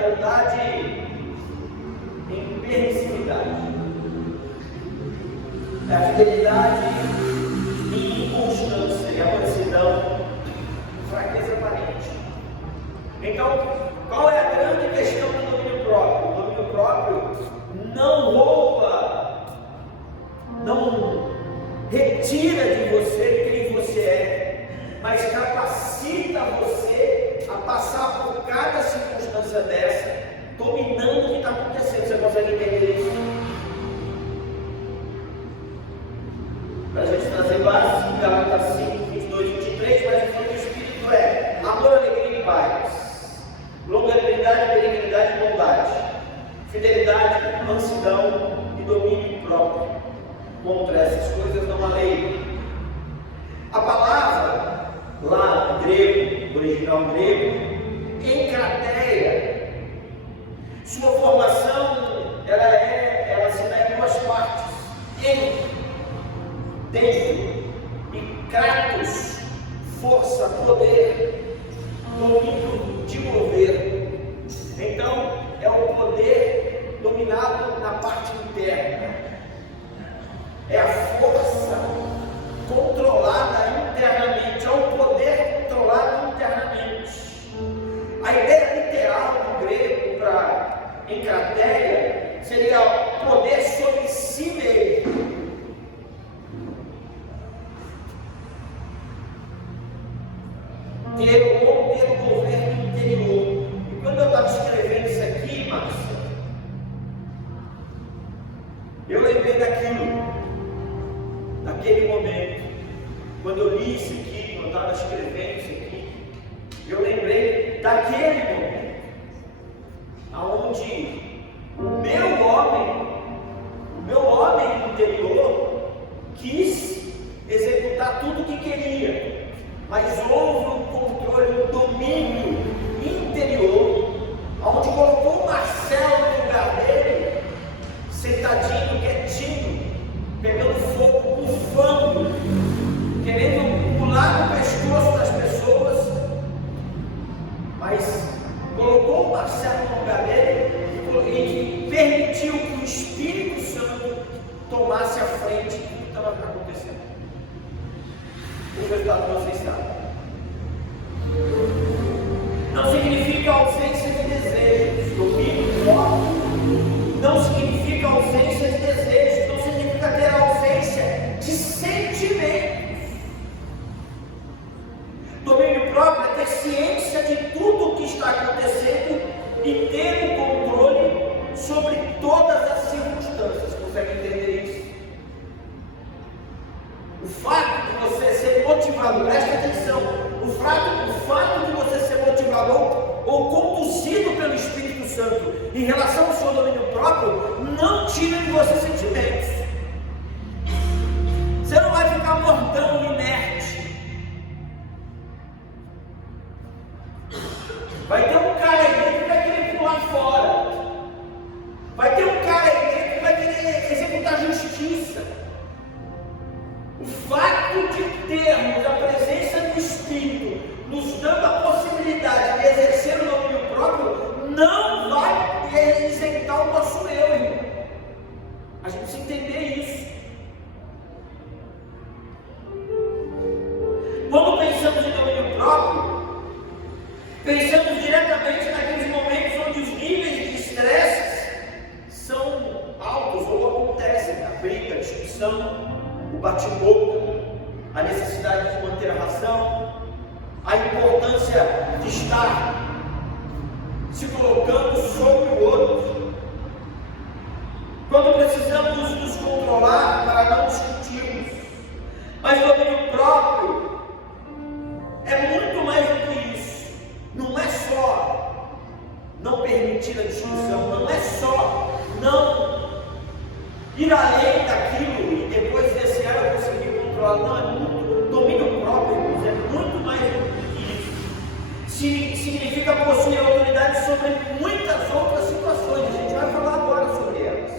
bondade em permissividade, é a fidelidade em inconstância e a mansidão em fraqueza aparente. Então, qual é a grande questão do domínio próprio? O domínio próprio não rouba, não retira de você quem você é, mas capacita você a passar por cada circunstância dessa, dominando o que está acontecendo. Você consegue entender isso? Para a gente trazer base, Gálatas 5, 22, 23, mas o fruto do Espírito é amor, alegria e paz, longanimidade, benignidade e bondade, fidelidade, mansidão e domínio próprio. Contra essas coisas não há lei. A palavra lá no grego, no original grego, encrateia, sua formação ela se dá em duas partes: em, dentro, e kratos, força, poder, domínio de mover. Então é o poder dominado na parte interna, é a força controlada internamente, é o poder controlado internamente. A ideia literal do grego para encrateia seria poder sobre si mesmo. Ter o governo interior. E quando eu estava escrevendo isso aqui, Márcia, eu lembrei daquele momento, quando eu li isso aqui, quando eu estava escrevendo isso aqui, eu lembrei daquele momento, onde o meu homem interior quis executar tudo o que queria, mas houve um controle, um domínio interior, onde colocou o Marcelo no lugar dele, sentadinho, quietinho, pegando fogo, bufando, querendo pular no pescoço das pessoas, mas colocou o Marcelo no lugar dele e permitiu que o Espírito Santo tomasse a frente do que estava acontecendo. O resultado vocês sabem. Não significa ausência de desejos, domínio próprio. Não significa ausência de desejos, não significa ter ausência de sentimentos. Domínio próprio é ter ciência de tudo o que está acontecendo e ter o controle sobre todas as circunstâncias. Consegue entender isso? O fato de você ser motivador, preste atenção, o fato de você ser motivador ou conduzido pelo Espírito Santo em relação ao seu domínio próprio, não tira de você sentimentos. Você não vai ficar mortão, inerte. Vai ter um cara aí dentro que vai querer pular fora. Vai ter um cara aí dentro que vai querer executar justiça. O fato de termos a presença do Espírito nos dando a possibilidade de exercer o domínio próprio não vai isentar o nosso eu, irmão. A gente precisa entender isso. Quando pensamos em domínio próprio, pensamos diretamente naqueles momentos onde os níveis de estresse são altos ou acontecem: a briga, a discussão, o bate-boca, a necessidade de manter a razão, a importância de estar se colocando sobre o outro. Quando precisamos nos controlar para não discutirmos. Mas o domínio próprio é muito mais do que isso. Não é só não permitir a discussão, não é só não ir além daquilo e depois dizer assim: eu consegui controlar. Não, é muito domínio próprio, irmãos, é muito mais do que isso. Significa possuir autoridade sobre muitas outras situações. A gente vai falar agora sobre elas.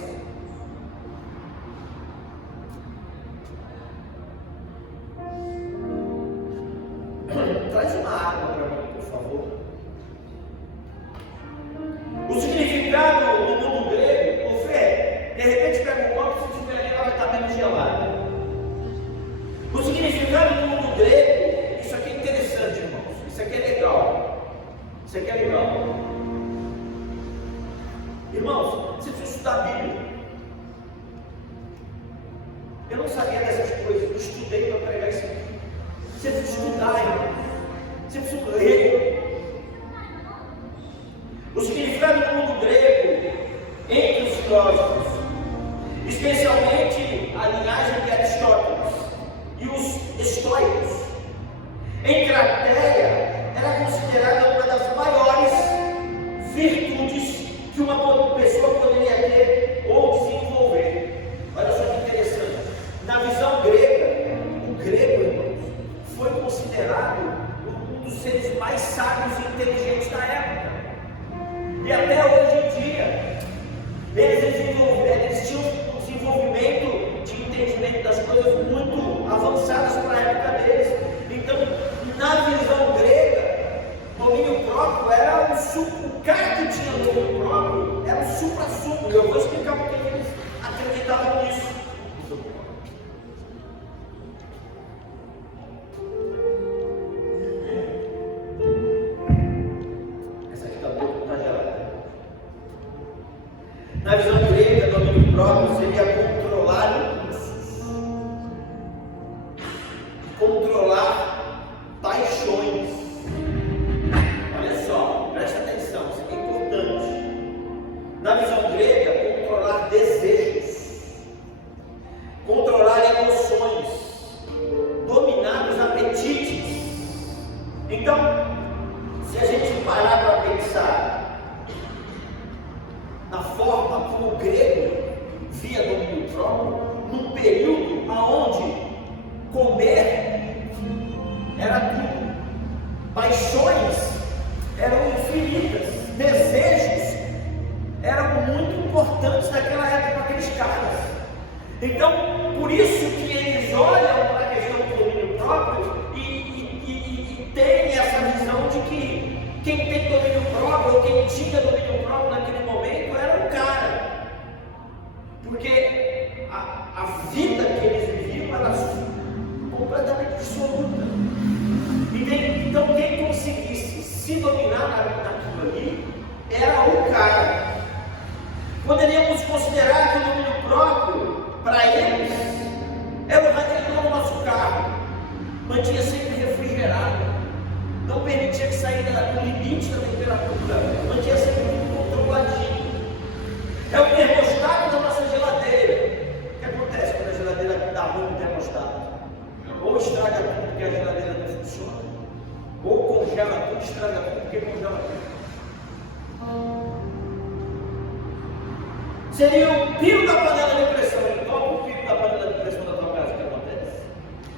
Traz uma água para mim, por favor. que quando se estiver ali, ela vai estar menos gelada. O significado do mundo grego, isso aqui é interessante, irmãos. Isso aqui é legal. Isso aqui é legal. Irmãos, você precisa estudar a Bíblia. Eu não sabia dessas coisas, eu estudei para pregar isso aqui. Você precisa estudar, irmão. Você precisa ler. O significado do mundo grego, entre os filósofos, especialmente a linhagem de Aristóteles e os estoicos, em Crateia era considerada uma das maiores virtudes que uma pessoa poderia ter ou desenvolver. Olha só que interessante. Na visão grega, o grego, irmãos, foi considerado um dos seres mais sábios e inteligentes da época. E até hoje em dia, eles tinham um desenvolvimento de entendimento das coisas muito avançadas para a época deles. Então, na visão grega, domínio próprio era o cara que tinha domínio próprio era o supra-sumo. Eu vou explicar porque eles acreditavam nisso. Essa aqui está boa, está gelada. Na visão grega, domínio próprio seria controlar impulsos, controlar paixões. Olha só, presta atenção, isso aqui é importante. Na visão grega, controlar desejos, controlar emoções, dominar os apetites. Então, se a gente parar para pensar na forma como o grego via domínio próprio, num período onde comer era tudo, paixões eram infinitas, desejos eram muito importantes naquela época para aqueles caras. Então, por isso que eles olham para a questão do domínio próprio e têm essa visão de que quem tem domínio próprio ou quem tinha domínio próprio naquele momento era o cara, porque a vida que eles viviam era completamente absoluta. Então, quem conseguisse se dominar naquilo ali era o cara. Poderíamos considerar que o domínio próprio, para eles, era o radiador do nosso carro, mantinha sempre refrigerado, não permitia que saísse do limite da temperatura, mantinha sempre tudo controladinho. É o termostato da nossa geladeira. O que acontece quando a geladeira dá ruim no termostato? Ou estraga tudo porque a geladeira não funciona, ou congela tudo, estraga tudo porque congela tudo. Seria o pino da panela de pressão. Então, o pino da panela de pressão da tua casa, o que acontece?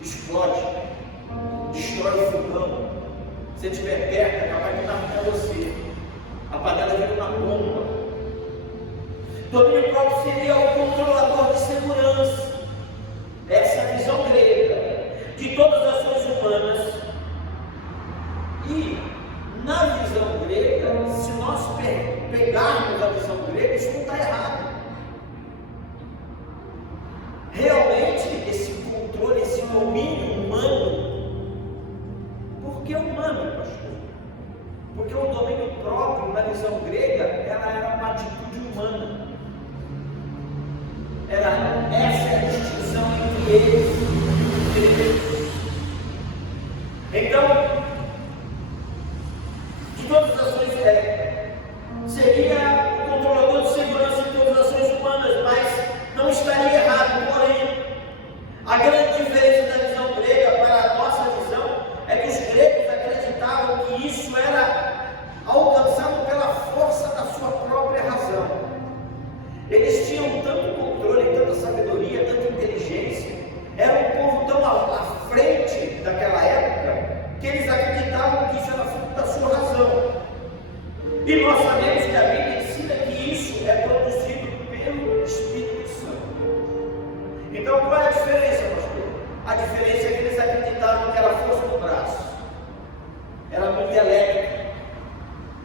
Explode, destrói o fogão. Se estiver perto, é capaz de matar você. A panela vira uma bomba. Domínio próprio seria o controlador de segurança. Essa é a visão grega de todas as ações humanas. E na visão grega, se nós pegarmos a visão grega, isso não está errado. Realmente, esse controle, esse domínio humano, por que humano, pastor? Porque o domínio próprio, na visão grega, ela era uma atitude humana. Essa é a distinção entre eles e Deus. Então, de todas as ações seria o controlador de segurança de todas as ações humanas, mas não estaria errado. Porém, a grande diferença da visão grega para a nossa visão é que os gregos acreditavam que isso era alcançado pela força da sua própria razão. Eles tinham tanto controle, tanta sabedoria, tanta inteligência, era um povo tão à frente daquela época, que eles acreditavam que isso era fruto da sua razão. E nós sabemos que a Bíblia ensina que isso é produzido pelo Espírito Santo. Então, qual é a diferença, pastor? A diferença é que eles acreditavam que era a força do braço, era muito elétrica.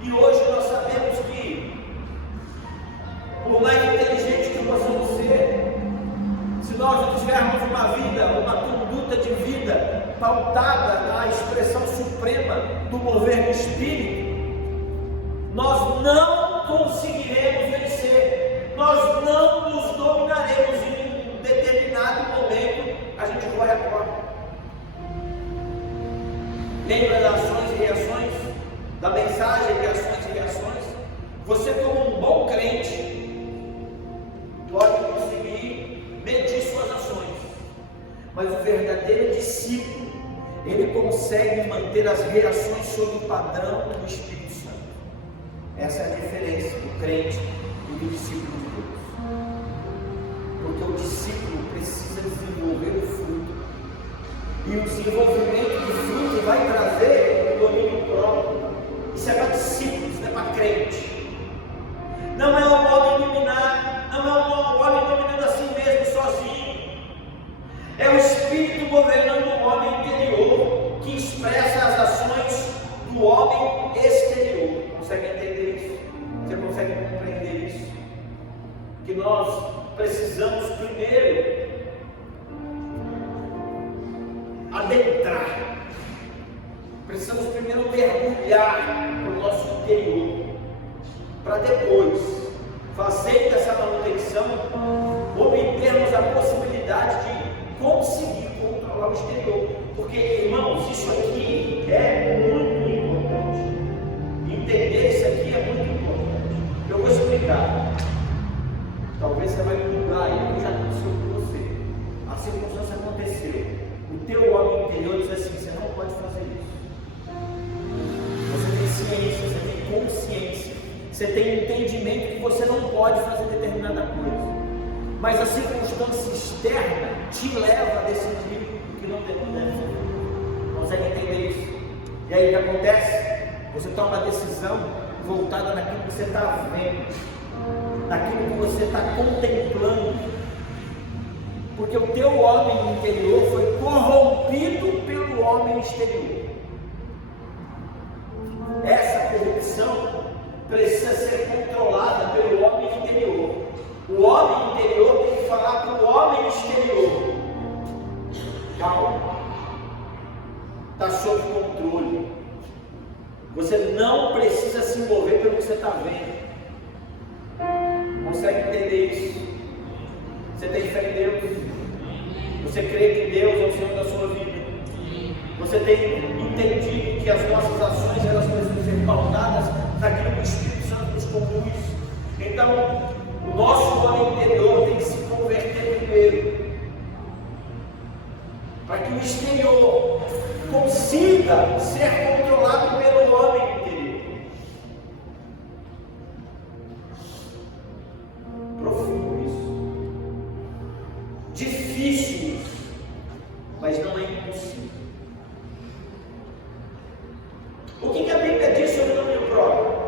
E hoje nós sabemos que, por mais inteligente que possamos ser, tivermos uma vida, uma conduta de vida pautada na expressão suprema do mover do Espírito, nós não conseguiremos vencer, nós não nos dominaremos em um determinado momento, a gente corre a corda. Lembra das ações e reações? Da mensagem de ações e reações? Você, como um bom crente, pode conseguir medir suas ações, mas o verdadeiro discípulo, ele consegue manter as reações sob o padrão do Espírito Santo. Essa é a diferença do crente e do discípulo de Deus. Porque o discípulo precisa desenvolver o fruto, e o desenvolvimento do fruto vai trazer o domínio próprio. Isso é para discípulos, isso não é para crente. Não é um homem dominar, não é um homem dominando a si mesmo sozinho. É o Espírito governando o homem interior, que expressa as ações do homem exterior. Consegue entender isso? Você consegue compreender isso? Que nós precisamos primeiro adentrar, precisamos primeiro mergulhar no nosso interior, para depois, fazendo essa manutenção, obtermos a possibilidade de conseguir controlar o exterior. Porque, irmãos, isso aqui é muito importante. Entender isso aqui é muito importante. Eu vou explicar. Talvez você vai mudar aí, porque já aconteceu com você. A circunstância aconteceu. O teu homem interior diz assim: você não pode fazer isso. Você tem ciência, você tem consciência, você tem entendimento que você não pode fazer determinada coisa, mas a circunstância externa te leva a decidir que não deve fazer. Consegue entender isso? E aí o que acontece? Você toma uma decisão voltada naquilo que você está vendo, naquilo que você está contemplando, porque o teu homem interior foi corrompido pelo homem exterior. Essa corrupção precisa ser controlada pelo homem interior. O homem interior tem que falar para o homem exterior: calma, está sob controle. Você não precisa se envolver pelo que você está vendo. Consegue entender isso? Você tem fé em Deus? Você crê que Deus é o Senhor da sua vida? Você tem entendido que as nossas ações elas precisam ser pautadas naquilo que o Espírito Santo nos conduz? Então, o nosso homem interior tem que se converter primeiro, para que o exterior consiga ser controlado pelo homem interior. Profundo isso. Difícil isso, mas não é impossível. O que a Bíblia diz sobre o domínio próprio?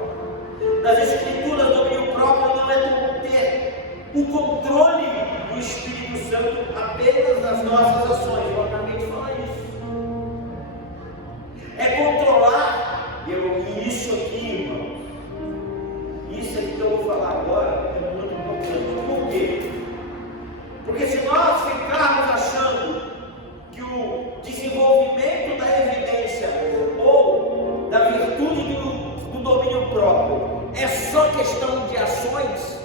Nas Escrituras, o domínio próprio não é ter o controle do Espírito Santo apenas nas nossas ações. Eu acabei de falar isso. É controlar, e isso aqui, irmãos, isso aqui que eu vou falar agora é muito importante. Por quê? Porque se nós ficarmos achando que o desenvolvimento da evidência ou da virtude do domínio próprio é só questão de ações,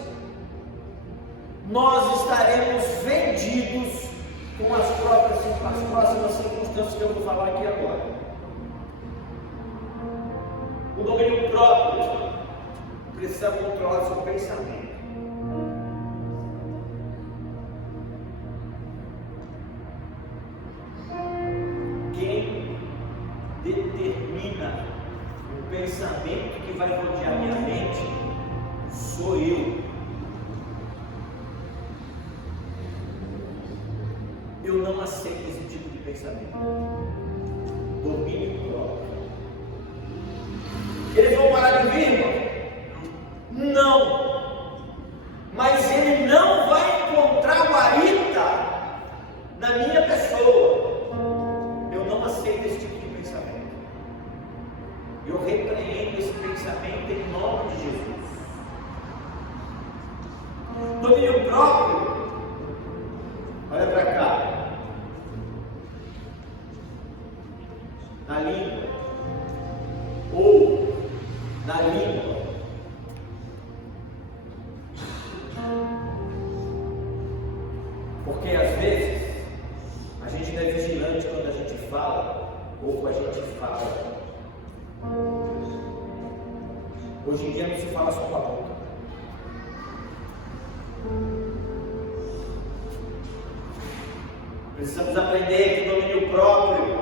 nós estaremos vendidos com as próximas circunstâncias que eu vou falar aqui agora. O domínio próprio precisa controlar seu pensamento. Quem determina o pensamento que vai rodear minha mente sou eu. Eu não aceito esse tipo de pensamento. Domínio próprio. Eles vão parar de vir, irmão? Não. Mas ele não vai encontrar guarita na minha pessoa. Eu não aceito esse tipo de pensamento. Eu repreendo esse pensamento em nome de Jesus. Domínio próprio. Olha para cá. Porque às vezes a gente não é vigilante quando a gente fala ou quando a gente fala. Hoje em dia não se fala só com a boca. Precisamos aprender que o domínio próprio,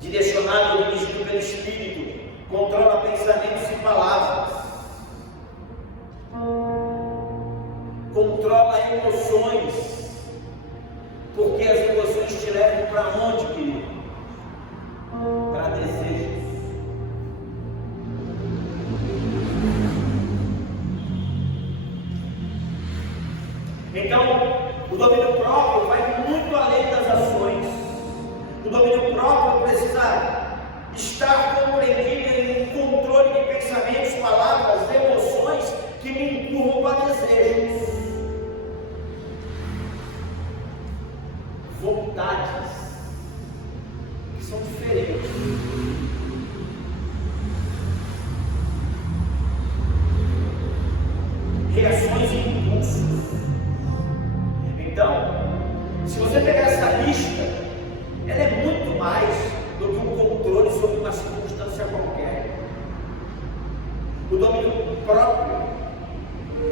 direcionado e dirigido pelo Espírito, controla pensamentos e palavras, controla emoções, porque as emoções te levam para onde, querido? Para desejos. Então, o domínio próprio vai muito além das ações. O domínio próprio precisa estar compreendido em um controle de pensamentos, palavras, emoções que me empurram para desejos, vontades que são diferentes. Reações e impulsos. Então, se você pegar essa lista, ela é muito mais do que um controle sobre uma circunstância qualquer. O domínio próprio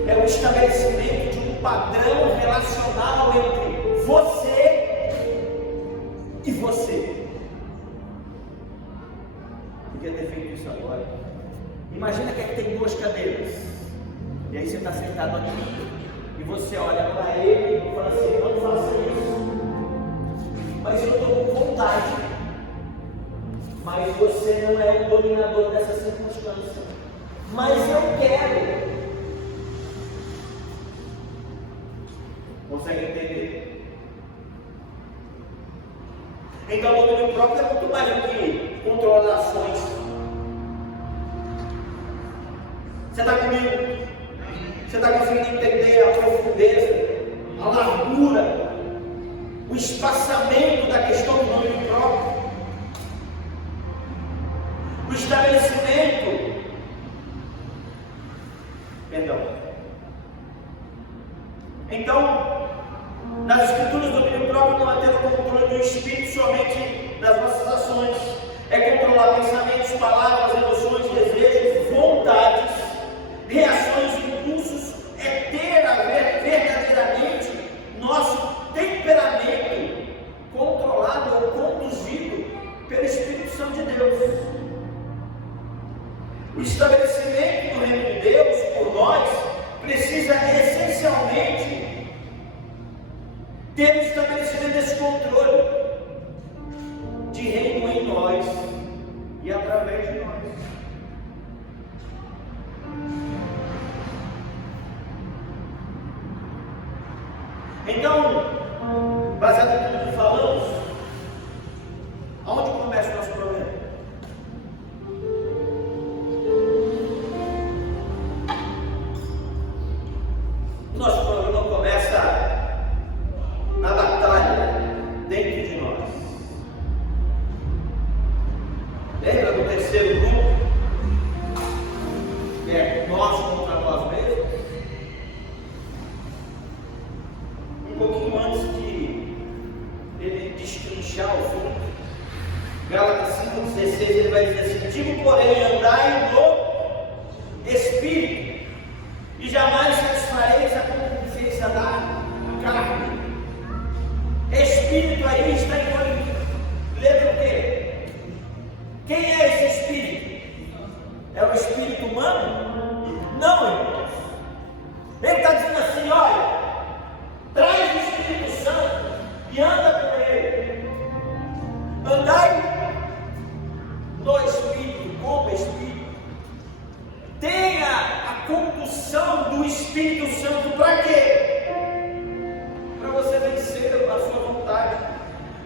é o estabelecimento de um padrão relacional entre você e você. Podia ter feito isso agora. Imagina que tem duas cadeiras, e aí você está sentado aqui, e você olha para ele e fala assim: não faça isso. Mas eu estou com vontade. Mas você não é o dominador dessa circunstância. Mas eu quero. Consegue entender? Então o domínio próprio é muito mais do que controlar ações. Você está comigo? Você está conseguindo entender a profundeza, a largura, o espaçamento da questão do domínio próprio, o estabelecimento, Então, nas Escrituras, o domínio próprio não é ter o controle do Espírito somente das nossas ações, é controlar pensamentos, palavras, emoções, desejos, vontades, reações e impulsos, é ter verdadeiramente nosso temperamento controlado ou conduzido pelo Espírito Santo de Deus. O estabelecimento do reino de Deus por nós precisa essencialmente ter o estabelecimento desse controle de reino em nós e através de nós. Então, baseado em tudo que falamos, aonde começa o nosso problema? Nosso problema começa na batalha dentro de nós. Lembra do terceiro grupo? Que é nós contra nós mesmos? Um pouquinho antes de ele destrinchar o fundo, Gálatas 5,16, ele vai dizer assim: digo, porém, andai no Espírito, e jamais satisfareis a concupiscência da carne. Espírito aí está em Coríntios. Lembra o quê? Quem é esse Espírito? É o Espírito humano? Não, irmãos. Ele está dizendo assim: olha, traz o Espírito Santo e anda com ele. Andai no Espírito, como Espírito. Tenha a condução do Espírito Santo para quê? Para você vencer a sua vontade.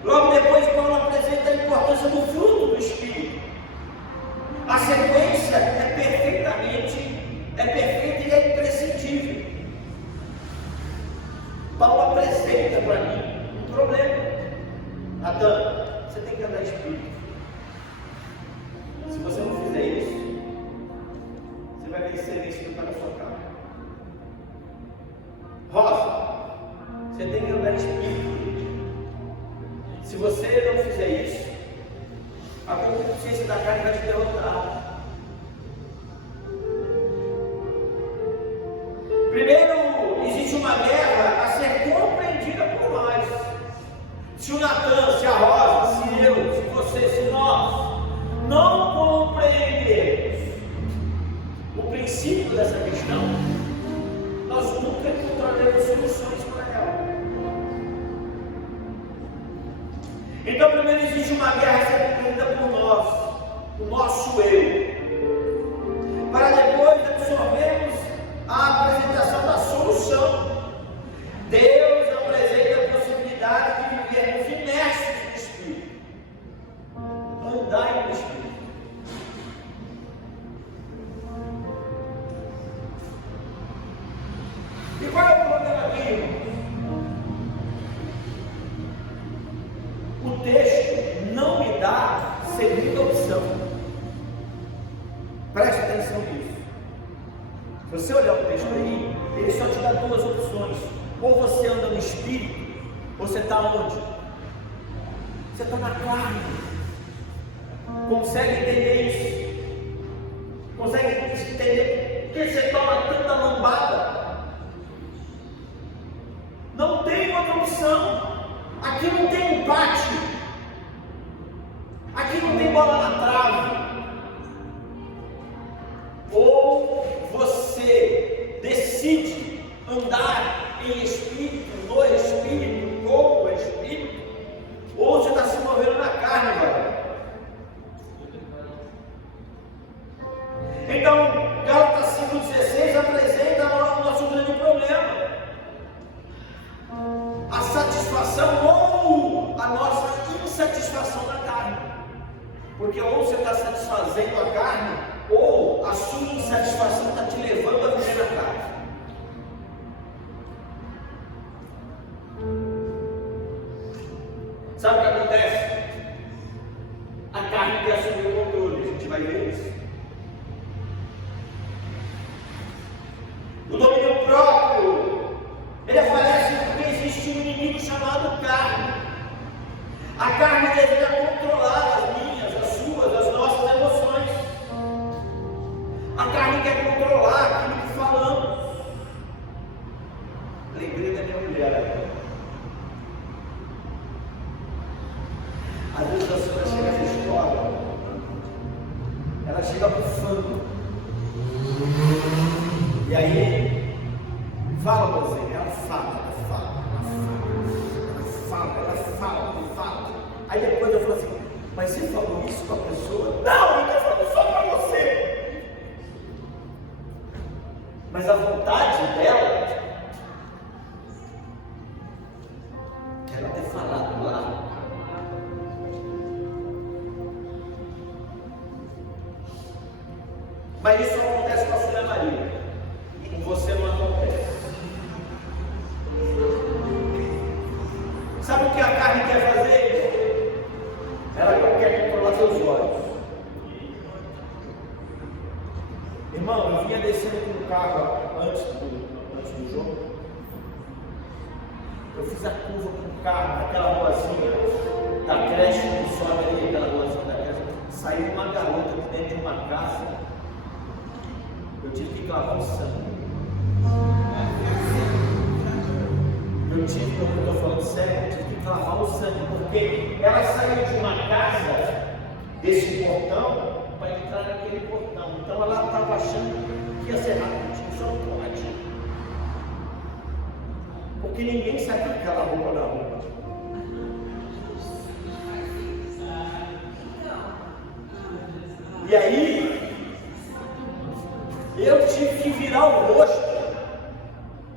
Logo depois, Paulo apresenta a importância do fruto do Espírito. A sequência é perfeita e é imprescindível. Paulo apresenta para mim um problema. Natan, você tem que andar em Espírito. Se você não fizer isso, você vai vencer isso para a sua carne. Rosa, você tem que andar em espírito. Se você não fizer isso, a concupiscência da carne vai te derrotar. Primeiro, existe uma guerra a ser compreendida por nós. Se o Natan, se a Rosa, se eu, se você, se nós não compreendermos o princípio dessa questão, nós nunca encontraremos soluções para ela. Então, primeiro existe uma guerra a ser compreendida por nós, o nosso eu, para depois absorvermos a apresentação da solução. Deus apresenta a possibilidade de vivermos imersos no Espírito, andar no Espírito. E qual é o problema aqui? O texto não me dá segunda opção. Preste atenção nisso. Se você olhar o texto aí, ele só te dá duas opções. Ou você anda no Espírito, ou você está onde? Você está na carne. Consegue entender isso? Consegue entender que você toma tanta lambada? Não tem outra opção. Aqui não tem empate. Aqui não tem bola na trave. Ou você decide andar em espírito, no espírito, com o espírito, ou você está se movendo na carne, velho. Então, Gálatas 5,16 apresenta o nosso grande problema: a satisfação ou a nossa insatisfação na carne. Porque ou você está satisfazendo a carne, ou a sua insatisfação está te levando a viver na carne. Sabe o que acontece? A carne quer assumir o controle, a gente vai ver isso. O domínio próprio, ele aparece porque existe um inimigo chamado carne. A carne deveria controlar as minhas, as suas, as nossas emoções. A carne quer controlar aquilo que falamos. Lembrei da minha mulher agora. Às vezes a senhora chega na escola, ela chega bufando. E aí, fala você, ela fala. Aí depois eu falo assim, mas você falou isso com a pessoa? Não, eu estou falando só para você. Mas a vontade dela era ter falado lá. Mas isso só acontece com a Filha Maria. Com você não acontece. Sabe o que a carne quer fazer? Ela quer controlar seus olhos. Irmão, eu vinha descendo com o carro antes do jogo. Eu fiz a curva com o carro naquela ruazinha da creche que sobe ali, aquela ruazinha da creche. Saiu uma garota de dentro de uma casa. Eu tive que clavar o sangue. Eu estou falando sério, eu tive que clavar o sangue, porque ela saiu de uma casa, desse portão, para entrar naquele portão. Então ela estava achando que ia ser rapidinho, só pode. Porque ninguém sabe aquela roupa na rua. E aí, eu tive que virar o rosto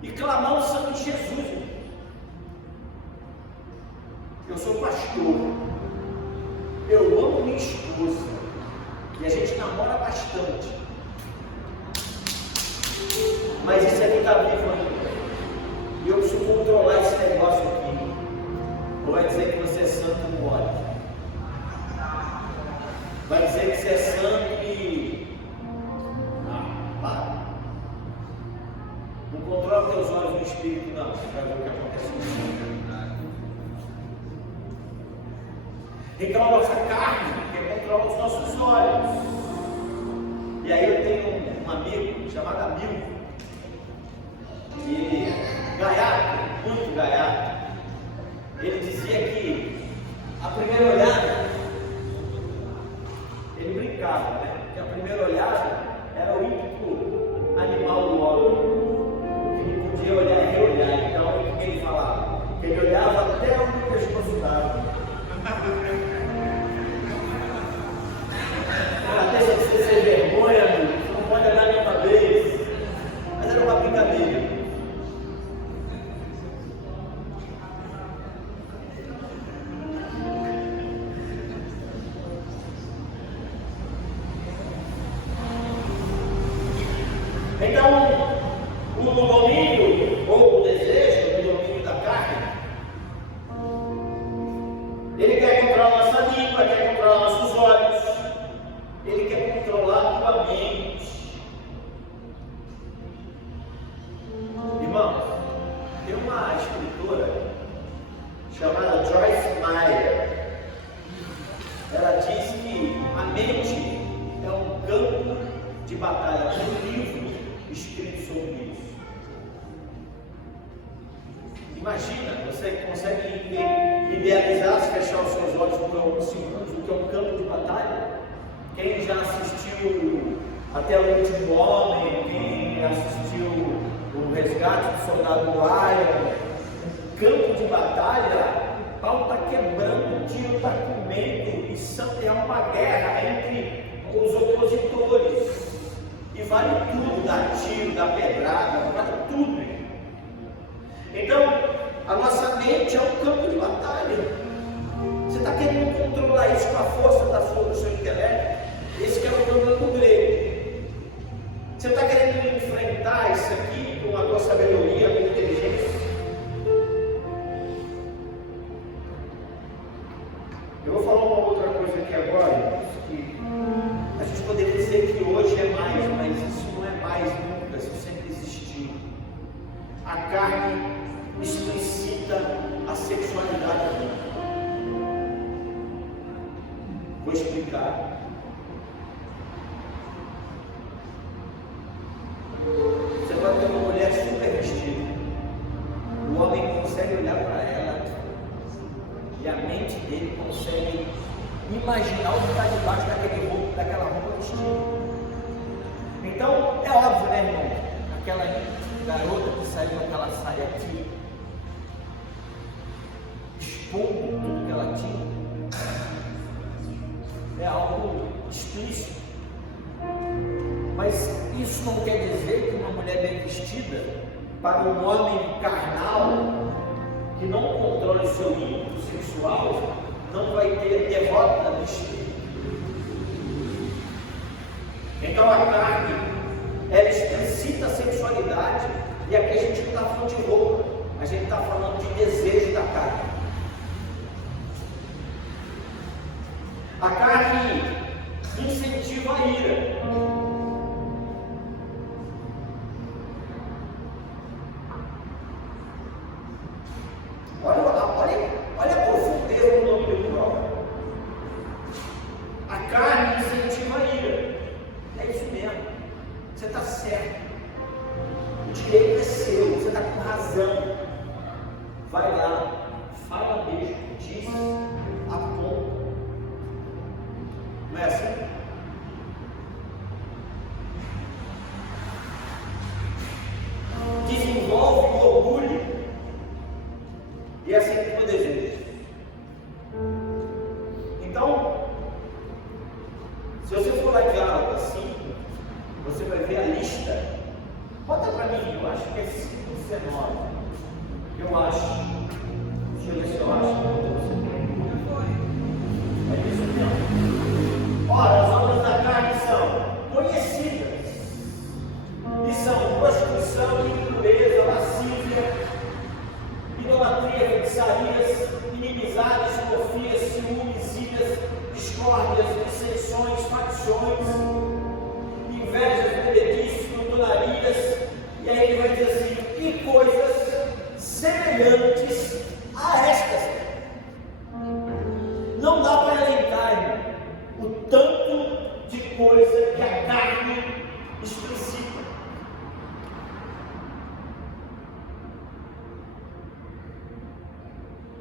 e clamar o sangue de Jesus. Eu sou pastor, eu amo minha esposa e a gente namora bastante, mas isso aqui está vivo ainda e eu preciso controlar esse negócio aqui. Ou vai dizer que você é santo e não olha, vai dizer que você é santo e para. Não controla teus olhos no espírito, não, você vai ver o que acontece no espírito. Então a nossa carne que controla os nossos olhos. E aí eu tenho um amigo chamado Amil, e gaiato, muito gaiato. Ele dizia que a primeira olhada, ele brincava, né? Que a primeira olhada era o ímpeto animal do homem. O que ele podia olhar e reolhar. Então o que ele falava? Que ele olhava até onde o pescoço estava. Deixa de ser sem vergonha, amigo. Você não pode olhar minha cabeça. Mas era uma brincadeira. Então, o domínio ou o desejo, o domínio da carne, ele quer controlar nossa língua, quer controlar nossos olhos, ele quer controlar a tua mente. Irmãos, tem uma escritora chamada Joyce Meyer. Ela diz que a mente é um campo de batalha. Tem um livro escrito sobre isso. Imagina, você consegue idealizar, se fechar os seus olhos por alguns segundos, o que é um campo de batalha? Quem já assistiu Até o Último Homem, quem assistiu O Resgate do Soldado Ryan, um campo de batalha, o pau está quebrando, o tiro está comendo, e é uma guerra entre os opositores. E vale tudo, dá tiro, dá pedrada, vale tudo. Então, a nossa mente é um campo de batalha. Você está querendo controlar isso com a força do seu intelecto? Esse que é o problema do grego. Você está querendo enfrentar isso aqui com a tua sabedoria, com a inteligência? Eu vou falar uma outra coisa aqui agora, que a gente poderia dizer que hoje é mais, mas isso não é mais nunca, isso sempre existiu. A carne explicita a sexualidade humana. Vou explicar. Você pode ter uma mulher super vestida. O homem consegue olhar para ela e a mente dele consegue imaginar o que está debaixo daquela roupa vestida. Então, é óbvio, né, irmão? Aquela garota que saiu com aquela saia aqui, expondo tudo que ela tinha, é algo explícito. Mas isso não quer dizer que uma mulher bem vestida, para um homem carnal, que não controla o seu ímpeto sexual, não vai ter derrota no espírito. Então a carne, ela explicita a sexualidade, e aqui a gente não está falando de roupa, a gente está falando de desejo da carne. A carne incentiva a ira. Olha a profundeza do domínio próprio. A carne incentiva a ira. É isso mesmo. Você está certo. O direito é seu. Você está com razão. Vai lá. Fala mesmo. Diz. Aponta. Não é assim? Desenvolve o orgulho. E assim como o desejo. Então, se você for lá em Gálatas 5, você vai ver a lista. Bota para mim, eu acho que é 5:19. Eu acho. Deixa eu ver se eu acho. É isso mesmo. Ora, as obras da carne são conhecidas. E são prostituição, impureza, lascívia, idolatria, feitiçarias, inimizades, porfias, ciúmes, iras, discórdias, dissensões, facções, invejas, bebedices, glutonarias. E aí ele vai dizer assim: e coisas semelhantes a estas. Não dá para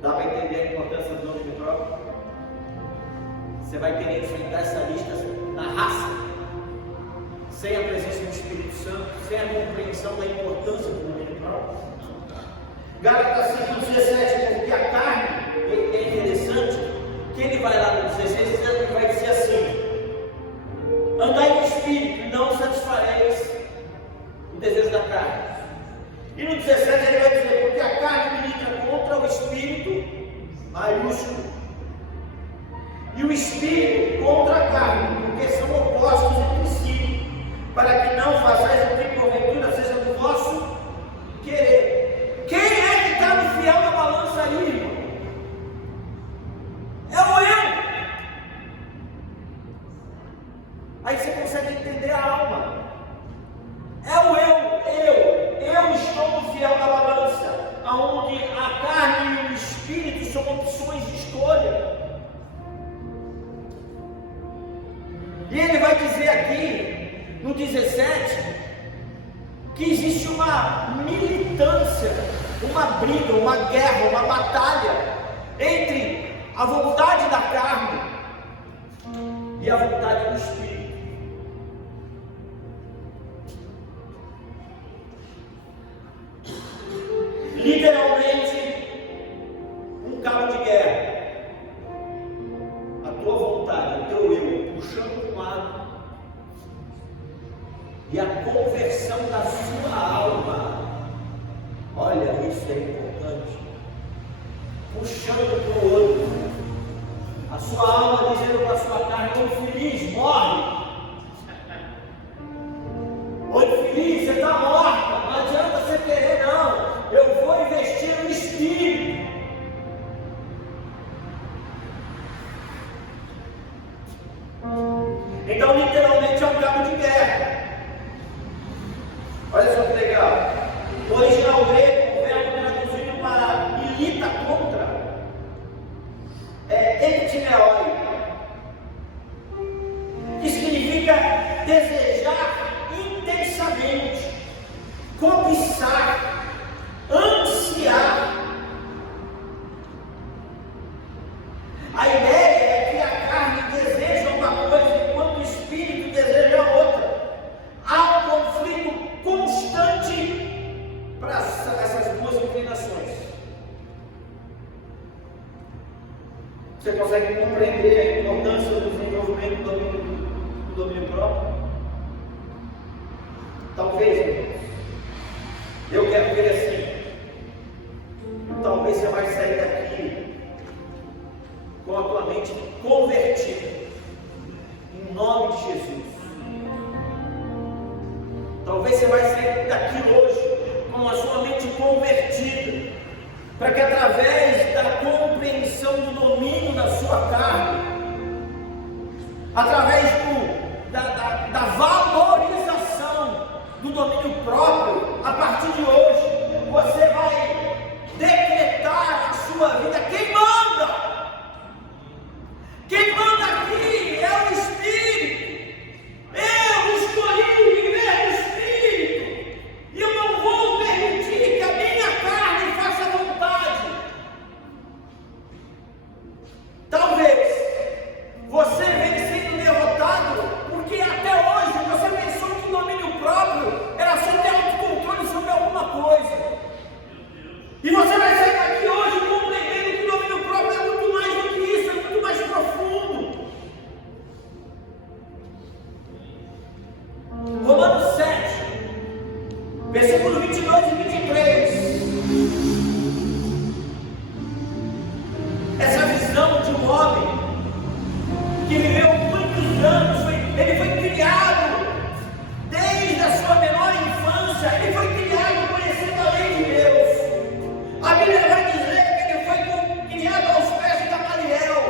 Dá para entender a importância do domínio próprio? Você vai querer enfrentar essa lista na raça, sem a presença do Espírito Santo, sem a compreensão da importância do domínio próprio. Gálatas 5:17, porque a carne, é interessante, que ele vai lá no 16, ele vai dizer assim: andai no Espírito e não satisfareis o desejo da carne. E no 17 ele vai dizer, porque a carne milita contra o Espírito, maiúsculo, e o Espírito contra a carne, porque são opostos entre si, para que não façais o que porventura seja do vosso querer. Quem é que está no fiel na balança aí, irmão? É o eu. Aí você consegue entender a alma. É o eu estou no fiel na balança, onde a carne e o Espírito são opções de escolha. E ele vai dizer aqui, no 17, que existe uma militância, uma briga, uma guerra, uma batalha entre a vontade da carne e a vontade do Espírito. Literalmente, um cabo de guerra. A tua vontade, o teu eu, puxando para um lado, e a conversão da sua alma. Olha, isso é importante. Puxando para o outro. A sua alma dizendo para a sua carne: ô feliz, morre. Ô feliz, você está morta. Não adianta você querer, não. Eu vou investir no Espírito. Então, literalmente, é um cabo de guerra. Olha só que legal. O original grego, o verbo traduzido para milita contra, é eptimeoi, que significa desejar intensamente, cobiçar, ansiar. A ideia é que a carne deseja uma coisa enquanto o Espírito deseja outra. Há um conflito constante para essas duas inclinações. Você consegue compreender a importância do desenvolvimento do domínio próprio? Talvez, irmãos, eu quero ver assim. Talvez você vai sair daqui com a tua mente convertida, em nome de Jesus. Talvez você vai sair daqui hoje com a sua mente convertida, para que através da compreensão do domínio da sua carne, através da valorização do domínio próprio, a partir de hoje, você vai decretar a sua vida. Quem manda? Quem manda aqui é o Espírito. Eu escolhi viver no Espírito, e eu não vou permitir que a minha carne faça vontade. Talvez você venha sendo derrotado porque até hoje você pensou que o domínio próprio era só ter autocontrole sobre alguma coisa. E você vai sair daqui hoje compreendendo que o domínio próprio é muito mais do que isso, é muito mais profundo. Romanos 7, versículo 22 e 23. Essa visão de um homem que viveu muitos anos, ele foi criado desde a sua menor infância, ele foi criado conhecendo a lei de Deus. A Bíblia vai dizer que ele foi criado aos pés de Gamaliel,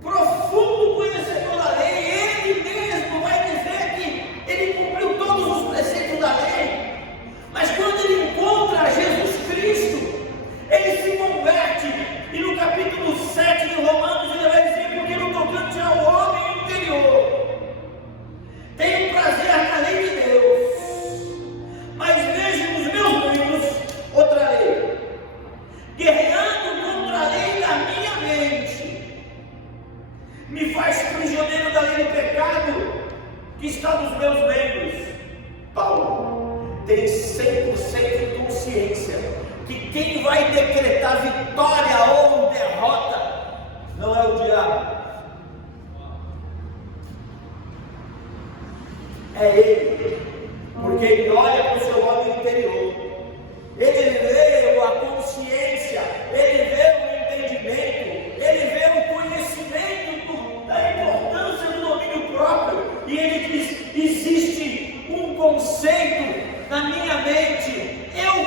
profundo conhecedor da lei. Ele mesmo vai dizer que ele cumpriu todos os preceitos da lei, mas quando ele encontra Jesus Cristo, ele se converte. E no capítulo 7 de Romanos ele vai dizer: porque no tocante ao homem interior tenho prazer na lei de Deus, mas vejo nos meus membros outra lei, guerreando que está nos meus membros. Paulo tem 100% de consciência que quem vai decretar vitória ou derrota não é o diabo, é ele, porque ele olha para o seu homem interior, ele vê a consciência, ele vê o entendimento, ele vê o conhecimento da importância do domínio próprio, e ele diz: existe um conceito na minha mente, eu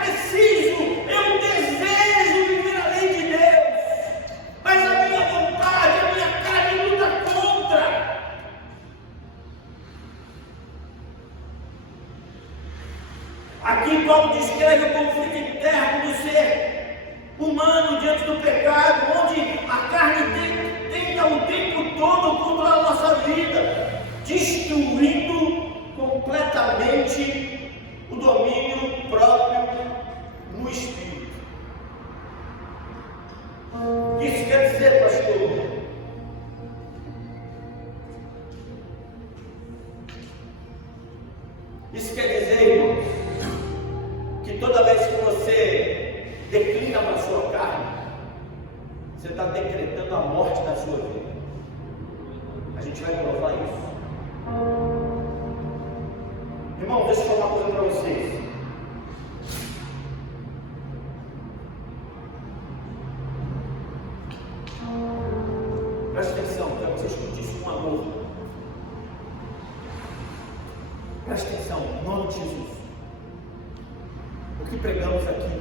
preciso, eu desejo viver a lei de Deus, mas a minha vontade, a minha carne luta contra. Aqui Paulo descreve o conflito interno do ser humano diante do pecado, onde a carne tenta o tempo todo contra a nossa vida, destruindo completamente o domínio próprio no Espírito. O que isso quer dizer, pastor? Isso quer dizer, irmãos, que toda vez que você declina para a sua carne, você está decretando a morte da sua vida. A gente vai provar isso. Irmão, deixa eu falar uma coisa para vocês. Presta atenção, quero que você escute isso com amor. Presta atenção, em nome de Jesus. O que pregamos aqui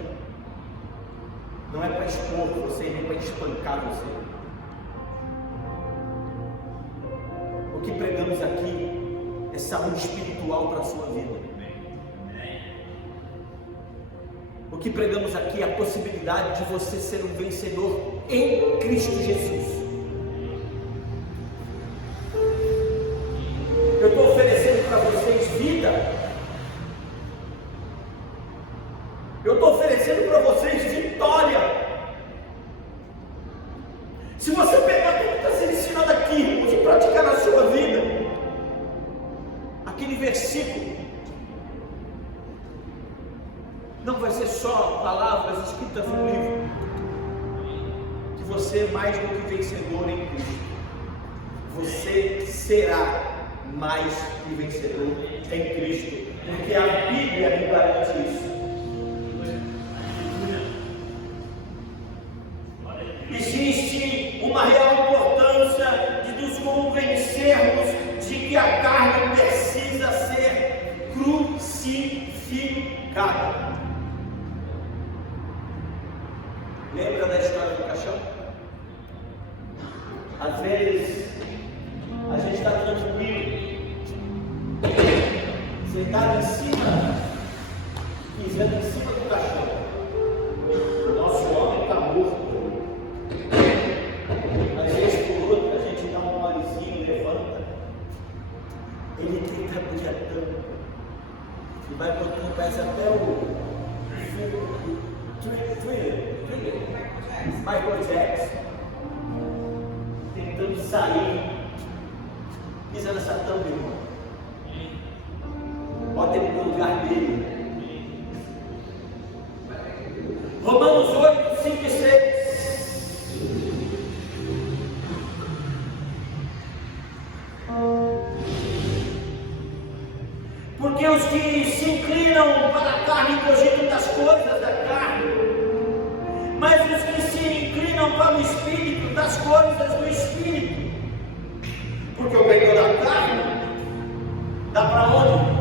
não é para expor você, nem para espancar você. O que pregamos aqui é saúde espiritual para a sua vida. O que pregamos aqui é a possibilidade de você ser um vencedor em Cristo Jesus. Eu estou oferecendo para vocês vida. Eu estou oferecendo para vocês vitória. Se você pegar tudo que está sendo ensinado aqui e praticar na sua vida, aquele versículo não vai ser só palavras escritas no livro, que você é mais do que vencedor em Cristo. Você será mais que vencedor em Cristo, porque a Bíblia me garante isso. Existe uma real importância de nos convencermos de que a carne precisa ser crucificada. Lembra da história do caixão? Às vezes a gente está tranquilo, sentado em cima, pisando em cima do caixão. O nosso homem está morto. Às vezes por outra a gente dá um molezinho, levanta, ele tenta abrir a tampa e vai botando, parece até o Michael Jackson, tentando sair, pisa nessa tampa, irmão, bota ele no lugar dele. Romanos 8, 5 e 6. Porque os que se inclinam para a carne cogitam das coisas da carne, mas os que se inclinam para o Espírito, das coisas do Espírito. Porque o pecado da carne dá para onde?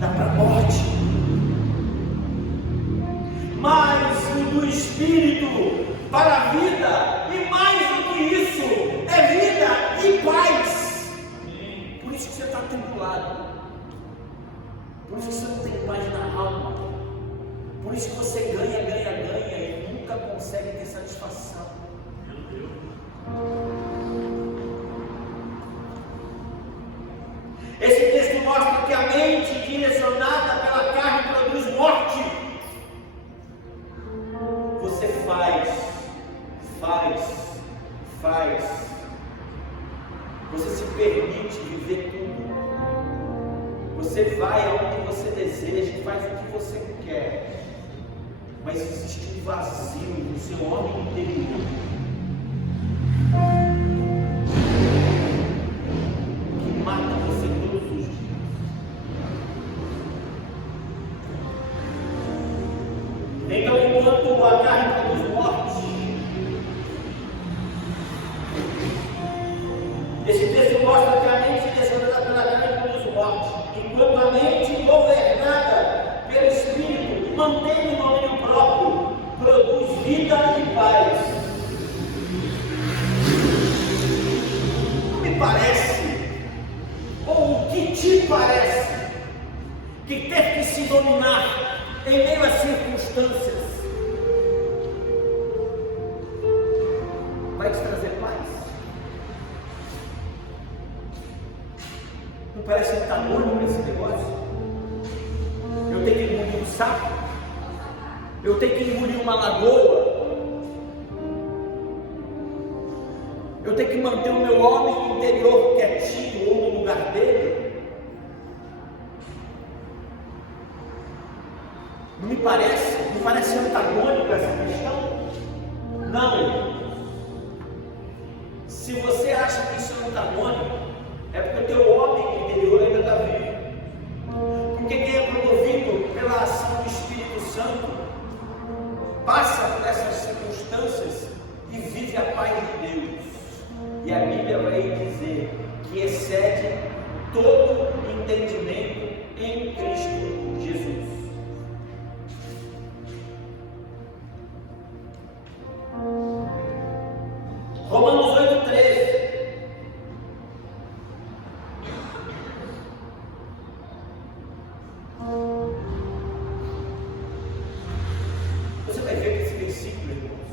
Dá para a morte. Mas o do Espírito para a vida, e mais do que isso, é vida e paz. Por isso que você está atribulado, por isso que você não tem paz na alma, por isso que você ganha e nunca consegue ter satisfação. Esse texto mostra que a mente direcionada pela carne produz morte. Você faz, Você se permite viver tudo. Você vai aonde você deseja, faz o que você quer. Mas existe um vazio no seu homem interior que mata você todos os dias. Então, enquanto a carne produz morte, esse texto mostra que a mente desordada pela carne produz morte, enquanto a mente governada pelo Espírito, mantém o domínio próprio, produz vida e paz. Não me parece, ou o que te parece, que ter que se dominar em meio às circunstâncias vai te trazer paz? Não parece antagônico esse negócio? Eu tenho que engolir um sapo, eu tenho que engolir uma lagoa, eu tenho que manter o meu homem interior quietinho ou no lugar dele. Não me parece antagônico essa questão? Não. Se você acha que isso é antagônico, é porque o teu homem interior ainda está vivo. Porque quem é promovido pela ação do Espírito Santo passa por essas circunstâncias e vive a paz de Deus. E a Bíblia vai dizer que excede todo entendimento em Cristo Jesus. Romanos 8,13. Você vai ver que esse versículo, irmãos,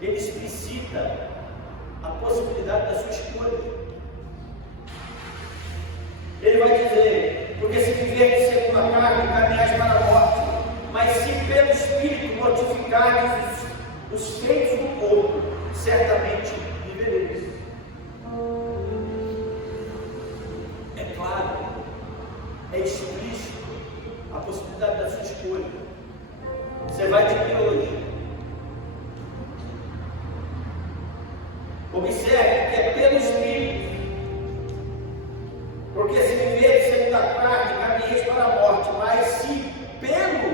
ele explicita a possibilidade da sua escolha. Ele vai dizer: porque se viver segundo a carne, caminhais para a morte, mas se pelo Espírito mortificardes os feitos do corpo, certamente vivereis. É claro, é explícito a possibilidade da sua escolha. Você vai de que hoje? Observe que é pelo Espírito. Porque se viver segundo a carne, caminheis para a morte, mas se pelo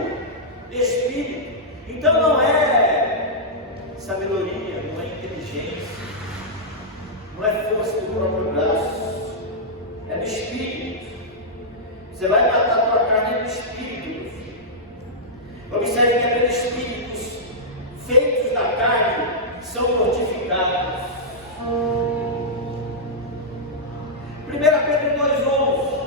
Espírito. Então não é sabedoria, não é inteligência, não é força do próprio braço, é do Espírito. Você vai matar a tua carne no Espírito, meu filho. Observe que é pelo Espírito os feitos da carne são mortificados. 1 Pedro 2,11.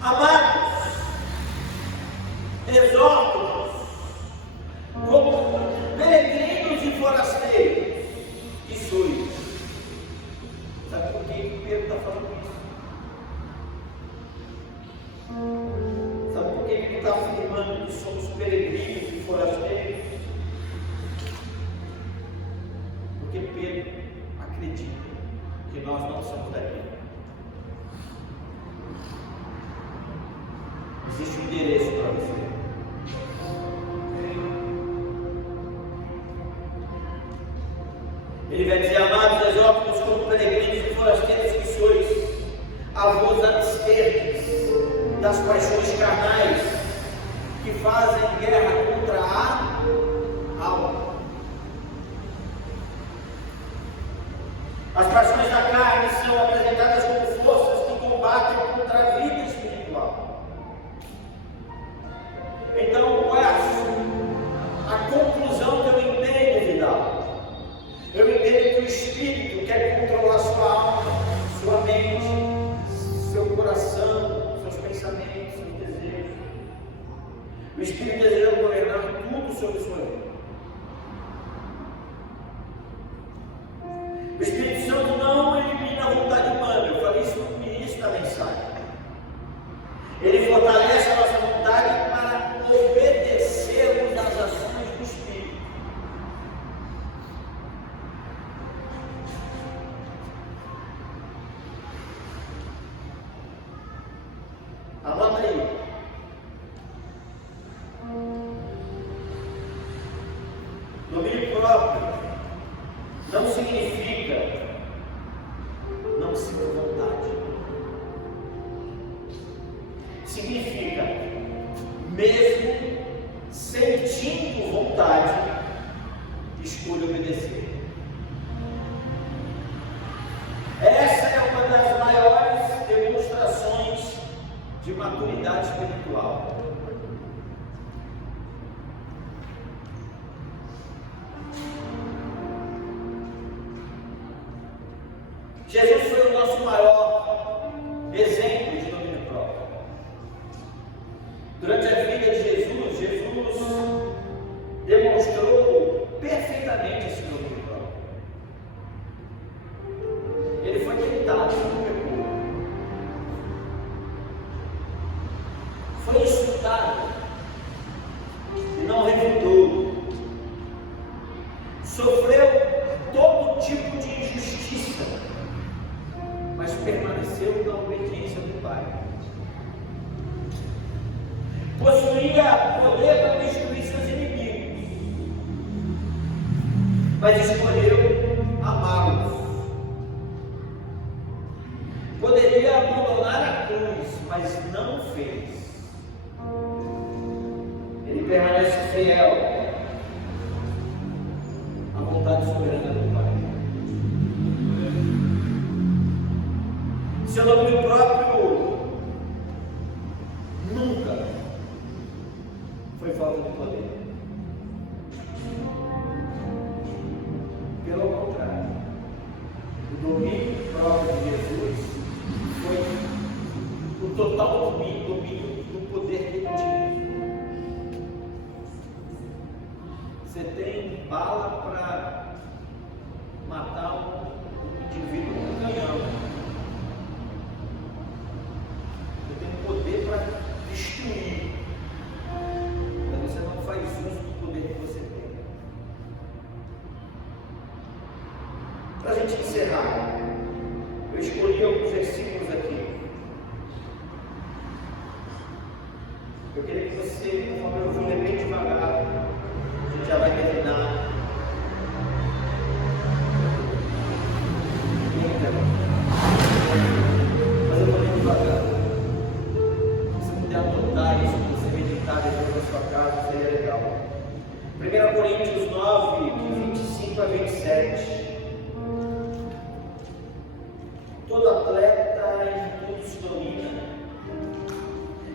Amados, exorto-vos como peregrinos e forasteiros que sois. Sabe por que Pedro está falando isso? Sabe por que ele está afirmando que somos peregrinos e forasteiros? Porque Pedro acredita que nós não somos daqui. Existe um endereço para você. Ele vai dizer: amados, exorto-vos como peregrinos e forasteiros que sois, a vos absterdes das paixões carnais que fazem guerra contra a alma. As paixões da carne são apresentadas como forças que combatem contra a vida espiritual. Então, qual é a conclusão que eu entendo, Vidal? Eu entendo que o Espírito quer controlar sua alma, sua mente, seu coração, seus pensamentos, seus desejos. O Espírito deseja governar tudo sobre sua vida. O Espírito Santo não elimina a vontade humana. Eu falei isso no início da mensagem. Ele fortalece a nossa vontade significa, mesmo sentindo vontade, escolha obedecer. Essa é uma das maiores demonstrações de maturidade espiritual. Jesus foi o nosso maior exemplo de domínio próprio. Durante a vida de Jesus, demonstrou perfeitamente esse domínio próprio. Ele foi tentado e não pecou. Foi insultado e não revidou. Sofreu todo tipo de injustiça, mas permaneceu na obediência do Pai. Possuía poder para destruir seus inimigos, mas escolheu amá-los. Poderia abandonar a cruz, mas não fez. Ele permanece fiel à vontade soberana do Pai. Seu domínio próprio nunca foi falta de poder. Pelo contrário, o domínio próprio de Jesus foi o total domínio do poder que ele tinha. Você tem bala para matar um indivíduo com um canhão. Poder para destruir, mas você não faz uso do poder que você tem. Para a gente encerrar, eu escolhi alguns versículos aqui. Eu queria que você, por favor, eu vou ler bem devagar, a gente já vai terminar. Mas eu vou ler devagar. Anotar isso, você meditar depois da sua casa, seria legal. 1 Coríntios 9, de 25 a 27. Todo atleta em tudo se domina.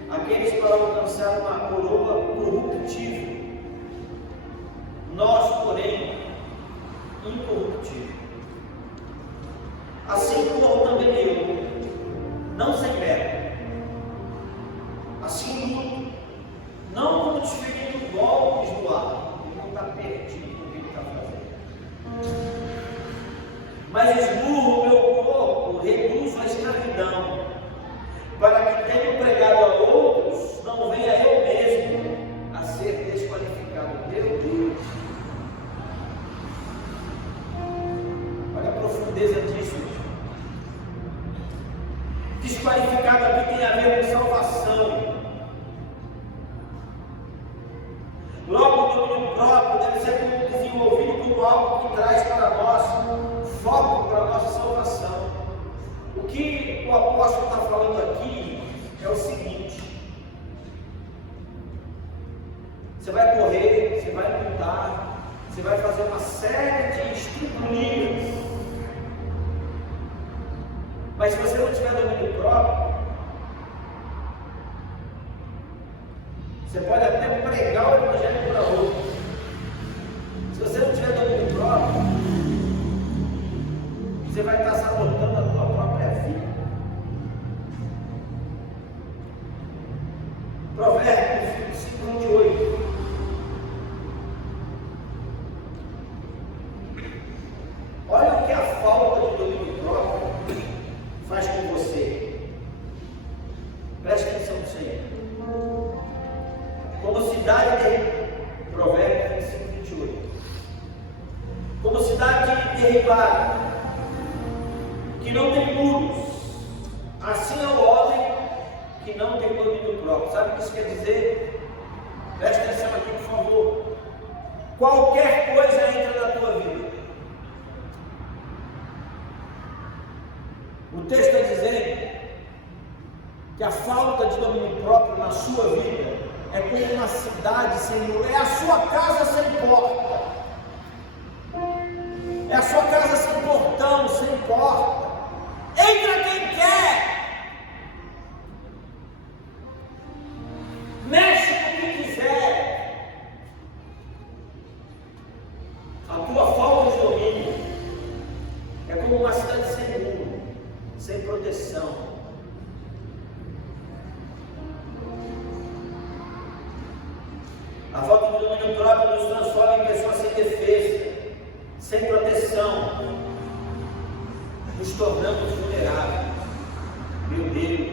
Aqueles para alcançar uma coroa corruptível. Nós, porém, incorruptível. Assim como também eu, não sem mérito. Assim, não como desferindo golpes do ar, ele não está perdido no que ele está fazendo. Mas esmurro o meu corpo, reduzo a escravidão, para que, tendo pregado a outros, não venha eu mesmo a ser desqualificado. Meu Deus! Olha a profundeza disso. Desqualificado aqui tem a ver com salvação. Logo, o domínio próprio deve ser desenvolvido como algo que traz para nós foco para a nossa salvação. O que o apóstolo está falando aqui é o seguinte: você vai correr, você vai lutar, você vai fazer uma série de estruturas, mas se você não tiver domínio próprio, você pode até pregar o evangelho para outro. Se você não tiver domínio próprio, você vai estar sabotando a sua própria vida. Provérbios 5:28. Olha o que a falta de domínio próprio faz com você. Preste atenção nisso aí. Como cidade de Provérbios 5:28. Como cidade derribada, que não tem muros, assim é o homem que não tem domínio próprio. Sabe o que isso quer dizer? Preste atenção aqui, por favor. Qualquer coisa entra na tua vida. O texto está dizendo que a falta de domínio próprio na sua vida é como uma cidade sem muro, é a sua casa sem porta, é a sua casa sem portão, sem porta, entra quem quer, mexe com quem quiser. A tua falta de domínio é como uma cidade sem muro, sem proteção. A falta de domínio próprio nos transforma em pessoas sem defesa, sem proteção, nos tornamos vulneráveis. Meu Deus.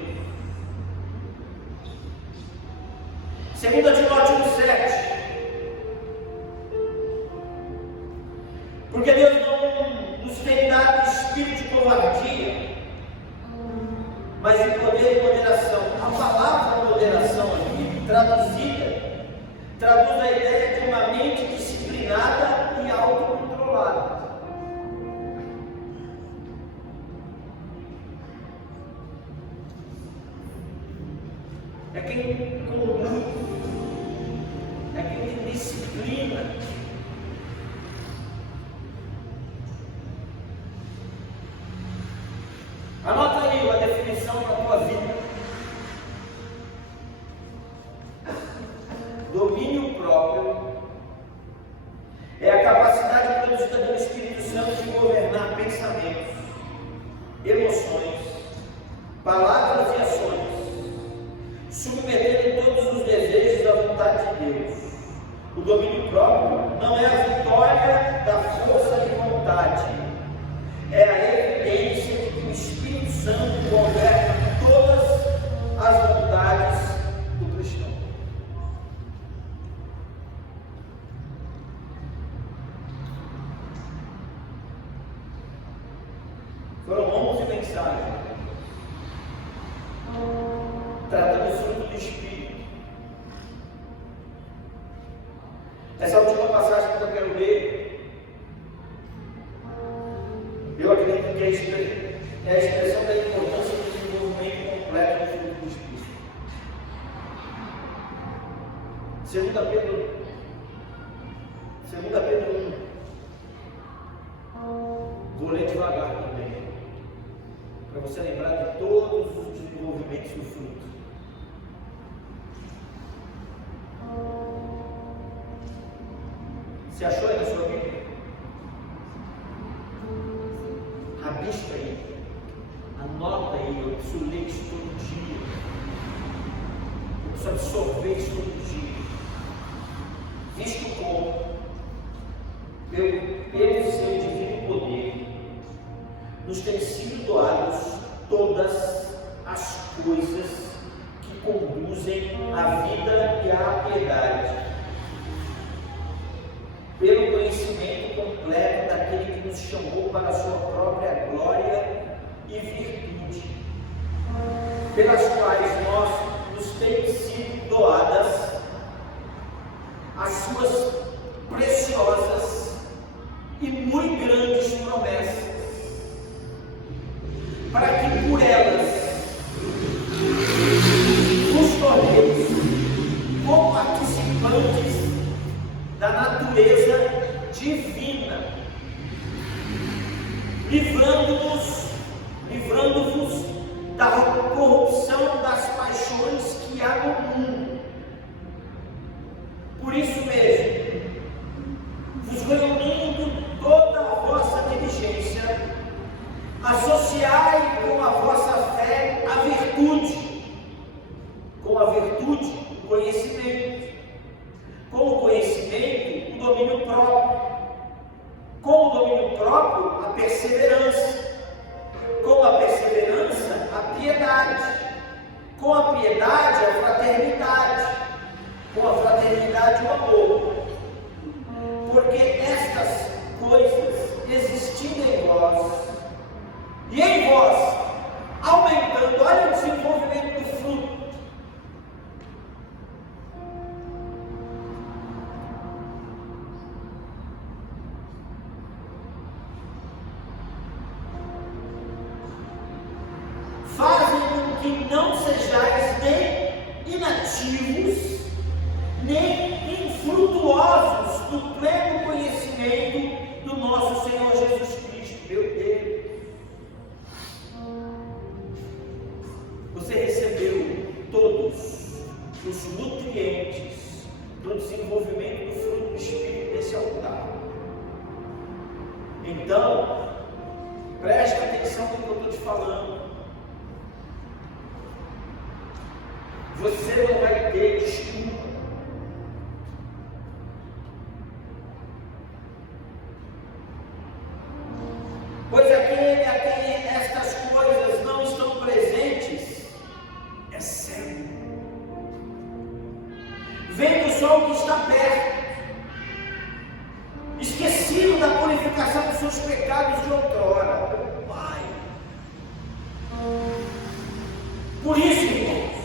2 Timóteo 1,7. Porque Deus não nos tem dado espírito de covardia, mas de poder e moderação. A palavra moderação aqui, traduz a ideia de uma mente disciplinada e autocontrolada. É quem conduz, é quem disciplina. Anota aí a definição para a tua vida. Domínio próprio é a capacidade produzida pelo Espírito Santo de governar pensamentos, emoções, palavras e ações, submetendo todos os desejos à vontade de Deus. O domínio próprio não é a vitória da força de vontade, é a evidência de que o Espírito Santo governa todas as vontades do cristão. Foram 11 mensagens tratando o fruto do Espírito. Essa última passagem que eu quero ler, eu acredito que é a expressão da importância do desenvolvimento completo do fruto do Espírito. 2 Pedro 1. Vou ler devagar também, para você lembrar de todos os desenvolvimentos do fruto. Você achou aí na sua Bíblia? Rabisca aí, anota aí, eu preciso ler isso todo dia, eu preciso absorver isso todo dia. Visto como, pelo seu divino poder, nos têm sido doados todas as coisas que conduzem à vida e à piedade, pelo conhecimento completo daquele que nos chamou para a sua própria glória e virtude, pelas quais nos têm sido doadas as suas preciosas e muito grandes promessas, para que por elas nos tornemos co-participantes da natureza divina, livrando-vos da corrupção das paixões que há no mundo. Por isso mesmo, vos reunindo toda a vossa diligência, associai com a vossa fé a virtude, com a virtude o conhecimento, com o conhecimento o domínio próprio, com o domínio próprio a perseverança, com a perseverança a piedade, com a piedade a fraternidade, com a fraternidade o amor, porque estas coisas existindo em vós e em vós, aumentando, olha o desenvolvimento do fruto. Fazem com que que não sejais nem inativos, nem infrutuosos no pleno conhecimento do nosso Senhor Jesus Cristo. Meu Deus, você recebeu todos os nutrientes do desenvolvimento do fruto do Espírito nesse altar. Então, preste atenção no que eu estou te falando. Você não vai ter desculpa. Pois aquele a quem estas coisas não estão presentes é cego, vendo só o que está perto, esquecido da purificação dos seus pecados de outrora. Pai, por isso, irmãos,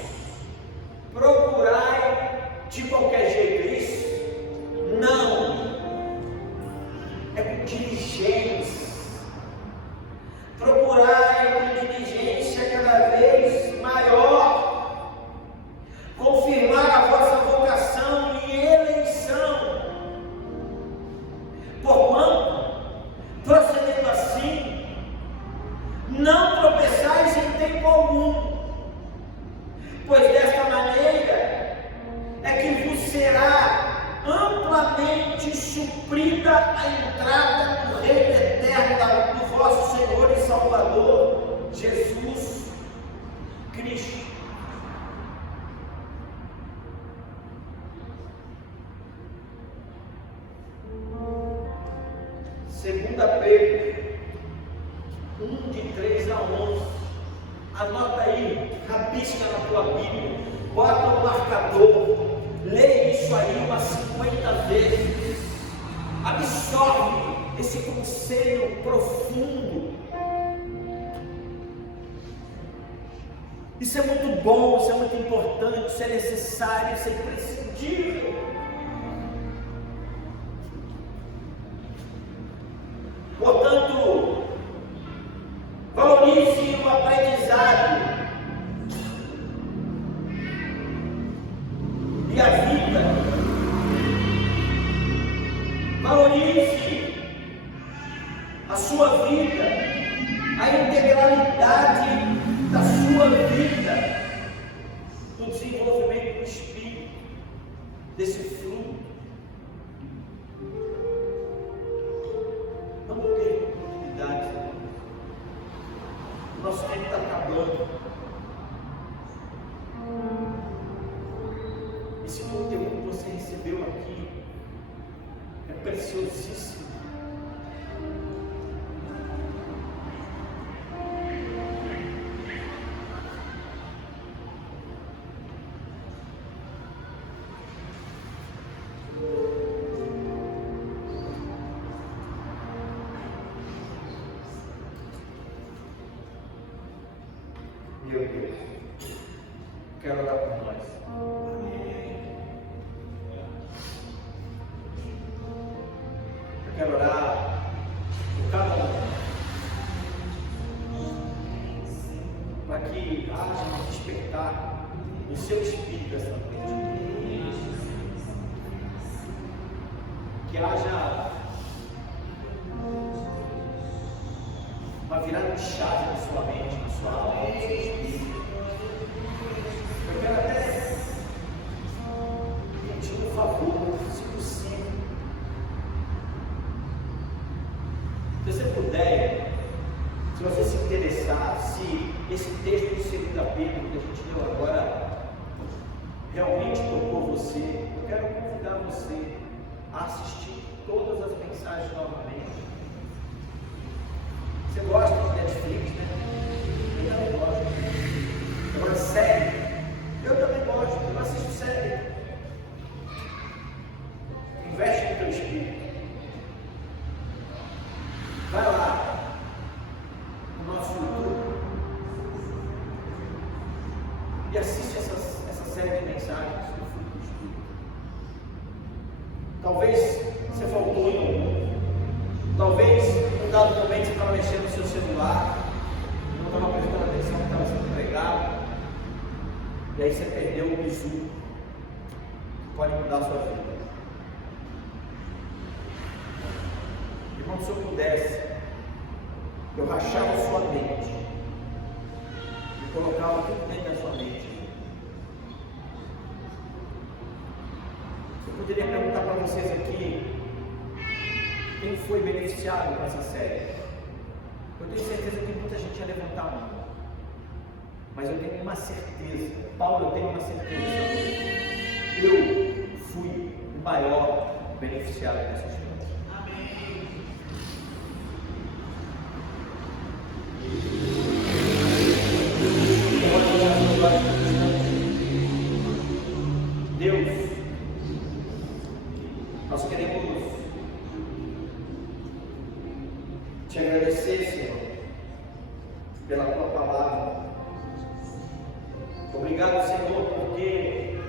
procurai de qualquer jeito isso? Não, é com diligência. Procurai com diligência cada vez maior confirmar a vossa vocação e eleição, porquanto, procedendo assim, não tropeçais em tempo algum, pois desta maneira é que vos será amplamente suprida a entrada no reino eterno do vosso Senhor e Salvador Jesus Cristo. Segunda Pedro 1, de 3 a 11. Anota aí, rabisca na tua Bíblia, bota um marcador, lê isso aí umas 50 vezes, absorve esse conselho profundo. Isso é muito bom, isso é muito importante, isso é necessário, isso é imprescindível. Portanto, valorize o aprendizado e a vida. Valorize a sua vida, a integralidade da sua vida, do desenvolvimento do Espírito, desse fruto. Não perca oportunidades. Nosso tempo está acabando. Esse conteúdo que você recebeu aqui é preciosíssimo. Meu Deus, quero orar por nós. Eu quero orar por cada um, para que haja um despertar no seu espírito essa noite. Que haja uma virada de chave na sua mente, na sua alma, no seu espírito. Eu quero até pedir um favor, se possível. Se você puder, se você se interessar, se esse texto de 2 Pedro que a gente leu agora realmente tocou você, eu quero convidar você a assistir todas as mensagens novamente. Você gosta de Netflix, né? Eu também gosto. Agora, série, eu também gosto. Eu assisto série. Investe no teu espírito. Vai lá no nosso YouTube e assiste essa série de mensagens do fruto do Espírito. Talvez você faltou em algum. Talvez em um dado momento você estava mexendo no seu celular, não estava prestando atenção no que estava sendo pregado. repente você perdeu o bisu, pode mudar a sua vida. Irmão, se eu pudesse, eu rachava a sua mente e colocava tudo dentro da sua mente. Eu poderia perguntar para vocês aqui quem foi beneficiado com essa série. Eu tenho certeza que muita gente ia levantar a mão, mas eu tenho uma certeza, Paulo, eu tenho uma certeza, eu fui o maior beneficiado dessa história. Deus, nós queremos te agradecer, Senhor, pela tua palavra. Obrigado, Senhor, porque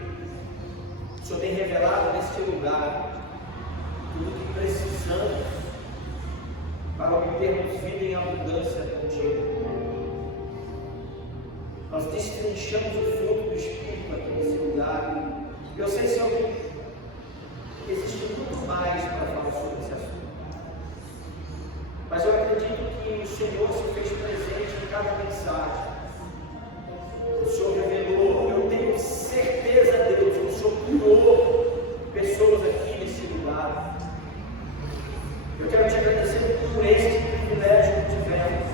o Senhor tem revelado neste lugar tudo o que precisamos para obtermos vida em abundância contigo. Nós destrinchamos o fruto do Espírito aqui nesse lugar. Eu sei, Senhor, que existe muito mais para falar sobre esse assunto. Mas eu acredito que o Senhor se fez presente em cada mensagem. O Senhor revelou, eu tenho certeza, Deus, que o Senhor curou pessoas aqui nesse lugar. Eu quero te agradecer por este privilégio que tivemos.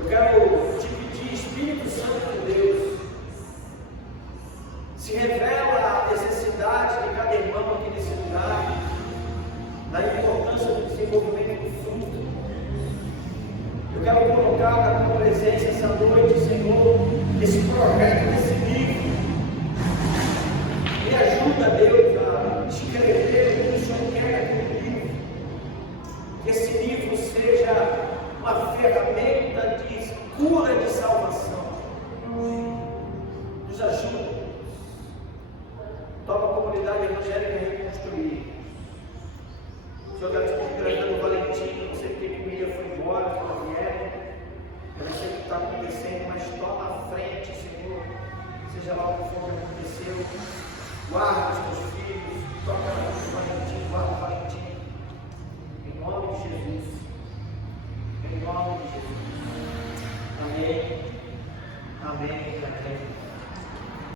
Eu quero te pedir, Espírito Santo de Deus, se revela a necessidade de cada irmão aqui nesse lugar, da importância do desenvolvimento do fruto. Eu quero colocar na tua presença essa noite, Senhor, esse projeto desse livro. Me ajuda, Deus, a escrever o que o Senhor quer naquele livro. Que esse livro seja uma ferramenta de cura, de salvação. Nos ajuda. Toma a comunidade evangélica reconstruir. Senhor, quero te convidar o Valentim, não sei porque que o Miriam foi embora, a Marielle. Eu não sei o que está acontecendo, mas toma a frente, Senhor. Seja lá o que for que aconteceu. Guarda os teus filhos, toca na vida do Valentim, guarda o Valentim. Em nome de Jesus. Em nome de Jesus. Amém. Amém.